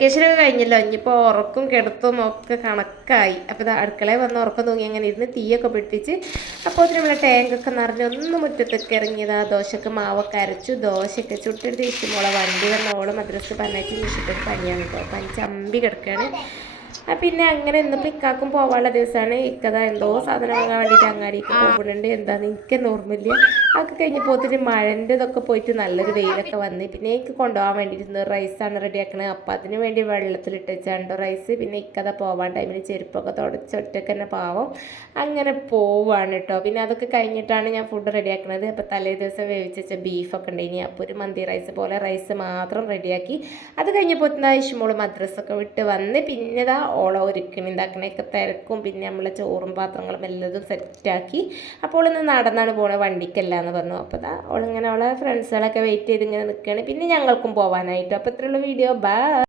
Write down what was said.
വെക്കേഷനൊക്കെ കഴിഞ്ഞല്ലോ, ഇനിയിപ്പോൾ ഉറക്കും കിടത്തും ഒക്കെ കണക്കായി. അപ്പോൾ ഇത് അടുക്കളയിൽ വന്ന് ഉറക്കം തൂങ്ങി അങ്ങനെ ഇരുന്ന് തീയൊക്കെ പിടിപ്പിച്ച് അപ്പോൾ നമ്മളെ ടാങ്കൊക്കെ നിറഞ്ഞ് ഒന്ന് മുറ്റത്തൊക്കെ ഇറങ്ങിയതാ. ദോശക്ക് മാവൊക്കെ അരച്ചു, ദോശയൊക്കെ ചുട്ടെടുത്ത് ഇഷ്ടമോളെ വണ്ടി വന്ന ഓളെ മദ്രസ് പറഞ്ഞാക്കി ഇഷ്ടപ്പെട്ട് പനിയാണ് കേട്ടോ. പനി ചമ്പി കിടക്കുകയാണ്. പിന്നെ അങ്ങനെ ഇന്നിപ്പോൾ ഇക്കാക്കും പോകാനുള്ള ദിവസമാണ്. ഇക്കത എന്തോ സാധനം വാങ്ങാൻ വേണ്ടിയിട്ട് അങ്ങാടിക്ക് പോകുന്നുണ്ട്. എന്താണെന്ന് എനിക്ക് ഓർമ്മയില്ല. അതൊക്കെ കഴിഞ്ഞപ്പോൾ ഒത്തിരി മഴൻ്റെ ഇതൊക്കെ പോയിട്ട് നല്ലൊരു വെയിലൊക്കെ വന്ന് പിന്നെ എനിക്ക് കൊണ്ടുപോകാൻ വേണ്ടിയിട്ട് റൈസാണ് റെഡിയാക്കണത്. അപ്പം അതിന് വേണ്ടി വെള്ളത്തിലിട്ട് വെച്ചാണ്ടോ റൈസ്. പിന്നെ ഇക്കത പോവാൻ ടൈമിൽ ചെരുപ്പൊക്കെ തുടച്ചൊറ്റൊക്കെ തന്നെ പാവം അങ്ങനെ പോവാണ് കേട്ടോ. പിന്നെ അതൊക്കെ കഴിഞ്ഞിട്ടാണ് ഞാൻ ഫുഡ് റെഡിയാക്കുന്നത്. അപ്പോൾ തലേ ദിവസം വേവിച്ച് വെച്ച ബീഫൊക്കെ ഉണ്ടായിനി. അപ്പോൾ ഒരു മന്തി റൈസ് പോലെ റൈസ് മാത്രം റെഡിയാക്കി. അത് കഴിഞ്ഞപ്പോൾ ഇഷ്മോള് മദ്രസൊക്കെ വിട്ട് വന്ന് പിന്നെ ഓളെ ഒരുക്കണി ഉണ്ടാക്കണൊക്കെ തിരക്കും. പിന്നെ നമ്മളെ ചോറും പാത്രങ്ങളും എല്ലതും സെറ്റാക്കി. അപ്പോൾ ഇന്ന് നടന്നാണ് പോണത്, വണ്ടിക്കല്ല എന്ന് പറഞ്ഞു. അപ്പോൾ ഓളിങ്ങനെ അവളെ ഫ്രണ്ട്സുകളൊക്കെ വെയിറ്റ് ചെയ്ത് ഇങ്ങനെ നിൽക്കുകയാണ്. പിന്നെ ഞങ്ങൾക്കും പോകാനായിട്ട്. അപ്പോൾ ഇത്രയുള്ള വീഡിയോ. ബൈ.